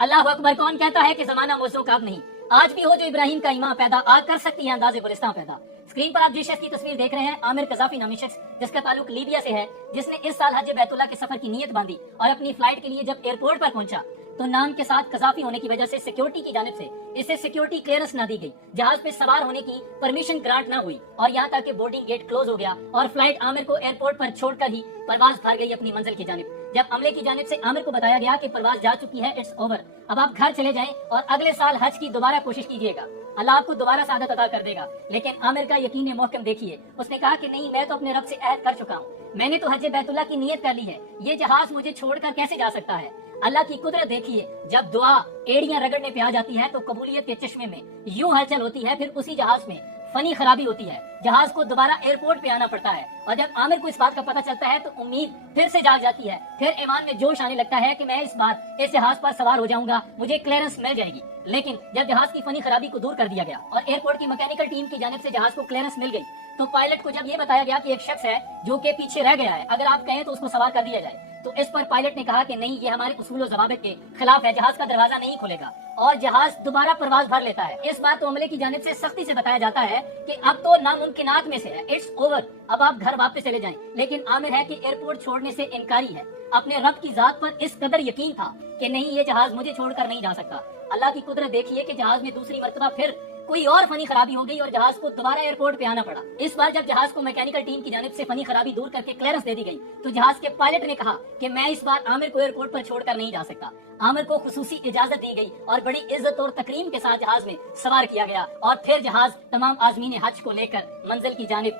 اللہ اکبر. کون کہتا ہے کہ زمانہ موزوں کا اب نہیں؟ آج بھی ہو جو ابراہیم کا ایمان پیدا، آج کر سکتی ہے انداز گلستان پیدا. اسکرین پر آپ جس شخص کی تصویر دیکھ رہے ہیں، عامر قذافی نامی شخص، جس کا تعلق لیبیا سے ہے، جس نے اس سال حج بیت اللہ کے سفر کی نیت باندھی اور اپنی فلائٹ کے لیے جب ایئرپورٹ پر پہنچا تو نام کے ساتھ قذافی ہونے کی وجہ سے سیکیورٹی کی جانب سے اسے سیکیورٹی کلیئرنس نہ دی گئی، جہاز پہ سوار ہونے کی پرمیشن گرانٹ نہ ہوئی، اور یہاں تک کہ بورڈنگ گیٹ کلوز ہو گیا اور فلائٹ عامر کو ایئرپورٹ پر چھوڑ کر ہی پرواز بھر گئی اپنی منزل کی جانب. جب عملے کی جانب سے عامر کو بتایا گیا کہ پرواز جا چکی ہے، اٹس اوور، اب آپ گھر چلے جائیں اور اگلے سال حج کی دوبارہ کوشش کیجیے گا، اللہ آپ کو دوبارہ سعادت عطا کر دے گا. لیکن عامر کا یقین محکم دیکھیے، اس نے کہا کہ نہیں، میں تو اپنے رب سے عہد کر چکا ہوں، میں نے تو حج بیت اللہ کی نیت کر لی ہے، یہ جہاز مجھے چھوڑ کر کیسے جا سکتا ہے؟ اللہ کی قدرت دیکھیے، جب دعا ایڑیاں رگڑنے پہ آ جاتی ہے تو قبولیت کے چشمے میں یوں ہلچل ہوتی ہے، پھر اسی جہاز میں فنی خرابی ہوتی ہے، جہاز کو دوبارہ ایئرپورٹ پہ آنا پڑتا ہے. اور جب عامر کو اس بات کا پتہ چلتا ہے تو امید پھر سے جاگ جاتی ہے، پھر ایمان میں جوش آنے لگتا ہے کہ میں اس بار اس جہاز پر سوار ہو جاؤں گا، مجھے کلیئرنس مل جائے گی. لیکن جب جہاز کی فنی خرابی کو دور کر دیا گیا اور ایئرپورٹ کی میکینیکل ٹیم کی جانب سے جہاز کو کلیئرنس مل گئی تو پائلٹ کو جب یہ بتایا گیا کہ ایک شخص ہے جو کہ پیچھے رہ گیا ہے، اگر آپ کہیں تو اس کو سوار کر دیا جائے، تو اس پر پائلٹ نے کہا کہ نہیں، یہ ہمارے اصول و ضوابط کے خلاف ہے، جہاز کا دروازہ نہیں کھلے گا، اور جہاز دوبارہ پرواز بھر لیتا ہے. اس بات کو عملے کی جانب سے سختی سے بتایا جاتا ہے کہ اب تو ناممکنات میں سے ہے، اٹس اوور، اب آپ گھر واپس چلے جائیں. لیکن عامر ہے کہ ایئرپورٹ چھوڑنے سے انکاری ہے، اپنے رب کی ذات پر اس قدر یقین تھا کہ نہیں، یہ جہاز مجھے چھوڑ کر نہیں جا سکتا. اللہ کی قدرت دیکھیے کہ جہاز میں دوسری مرتبہ پھر کوئی اور فنی خرابی ہو گئی اور جہاز کو دوبارہ ایئرپورٹ پہ آنا پڑا. اس بار جب جہاز کو میکینیکل ٹیم کی جانب سے فنی خرابی دور کر کے کلیئرنس دے دی گئی تو جہاز کے پائلٹ نے کہا کہ میں اس بار عامر کو ایئرپورٹ پر چھوڑ کر نہیں جا سکتا. عامر کو خصوصی اجازت دی گئی اور بڑی عزت اور تکریم کے ساتھ جہاز میں سوار کیا گیا، اور پھر جہاز تمام عازمین حج کو لے کر منزل کی جانب